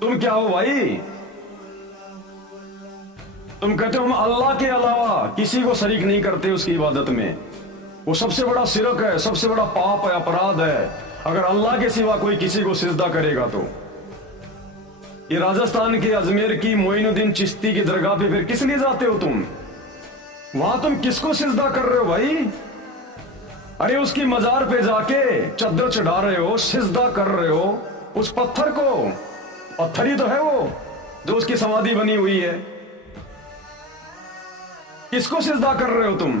तुम क्या हो भाई? तुम कहते हो हम अल्लाह के अलावा किसी को शरीक नहीं करते उसकी इबादत में। वो सबसे बड़ा शिरक है, सबसे बड़ा पाप है, अपराध है अगर अल्लाह के सिवा कोई किसी को सिजदा करेगा तो। ये राजस्थान के अजमेर की मोइनुद्दीन चिश्ती की दरगाह पे फिर किस लिए जाते हो तुम? वहां तुम किसको सिजदा कर रहे हो भाई? अरे उसकी मजार पे जाके चद्दर चढ़ा रहे हो, सिजदा कर रहे हो उस पत्थर को। पत्थर ही तो है वो जो उसकी समाधि बनी हुई है। किसको सिजदा कर रहे हो तुम?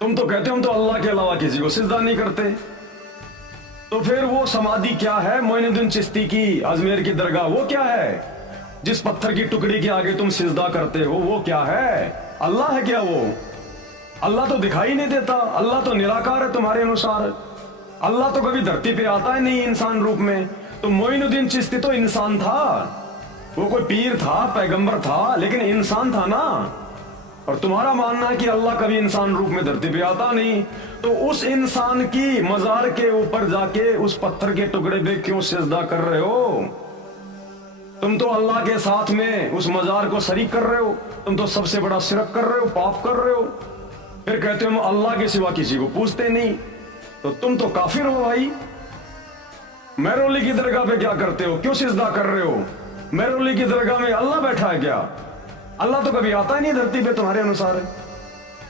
तुम तो कहते हो हम तो अल्लाह के अलावा किसी को सिजदा नहीं करते। तो फिर वो समाधि क्या है मोइनुद्दीन चिश्ती की अजमेर की दरगाह, वो क्या है? जिस पत्थर की टुकड़ी के आगे तुम सिजदा करते हो वो क्या है? अल्लाह है क्या वो? अल्लाह तो दिखाई नहीं देता, अल्लाह तो निराकार है तुम्हारे अनुसार। अल्लाह तो कभी धरती पे आता है नहीं इंसान रूप में। तो मोइनुद्दीन चिश्ती तो इंसान था, वो कोई पीर था, पैगंबर था, लेकिन इंसान था ना। और तुम्हारा मानना है कि अल्लाह कभी इंसान रूप में धरती पे आता नहीं। तो उस इंसान की मजार के ऊपर जाके उस पत्थर के टुकड़े पे क्यों सिजदा कर रहे हो? तुम तो अल्लाह के साथ में उस मजार को शरीक कर रहे हो। तुम तो सबसे बड़ा शिरक कर रहे हो, पाप कर रहे हो। फिर कहते हो हम अल्लाह के सिवा किसी को पूछते नहीं। तो तुम तो काफिर हो भाई। मेहरौली की दरगाह पे क्या करते हो? क्यों सिजदा कर रहे हो? मेहरौली की दरगाह में अल्लाह बैठा है क्या? अल्लाह तो कभी आता ही नहीं धरती पे तुम्हारे अनुसार।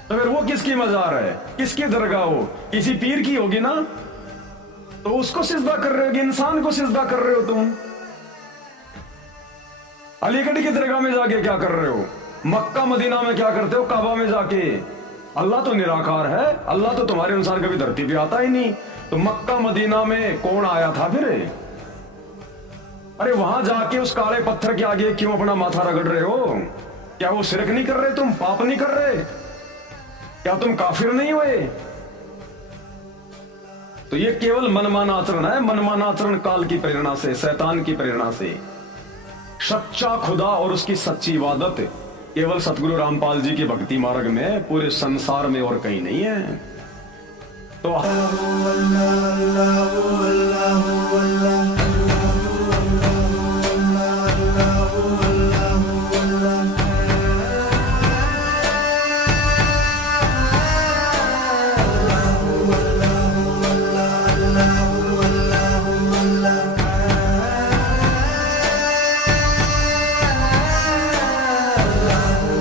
तो फिर वो किसकी मजार है, किसकी दरगाह हो? किसी पीर की होगी ना। तो उसको सिजदा कर रहे हो कि इंसान को सिजदा कर रहे हो तुम? अलीगढ़ की दरगाह में जाके क्या कर रहे हो? मक्का मदीना में क्या करते हो? काबा में जाके। अल्लाह तो निराकार है, अल्लाह तो तुम्हारे अनुसार कभी धरती पे आता ही नहीं। तो मक्का मदीना में कौन आया था फिर? अरे वहां जाके उस काले पत्थर के आगे क्यों अपना माथा रगड़ रहे हो? क्या वो शिरक नहीं कर रहे? तुम पाप नहीं कर रहे? क्या तुम काफिर नहीं हुए? तो ये केवल मनमाना आचरण है, मनमाना आचरण काल की प्रेरणा से, शैतान की प्रेरणा से। सच्चा खुदा और उसकी सच्ची इबादत केवल सतगुरु रामपाल जी के भक्ति मार्ग में, पूरे संसार में और कहीं नहीं है। तो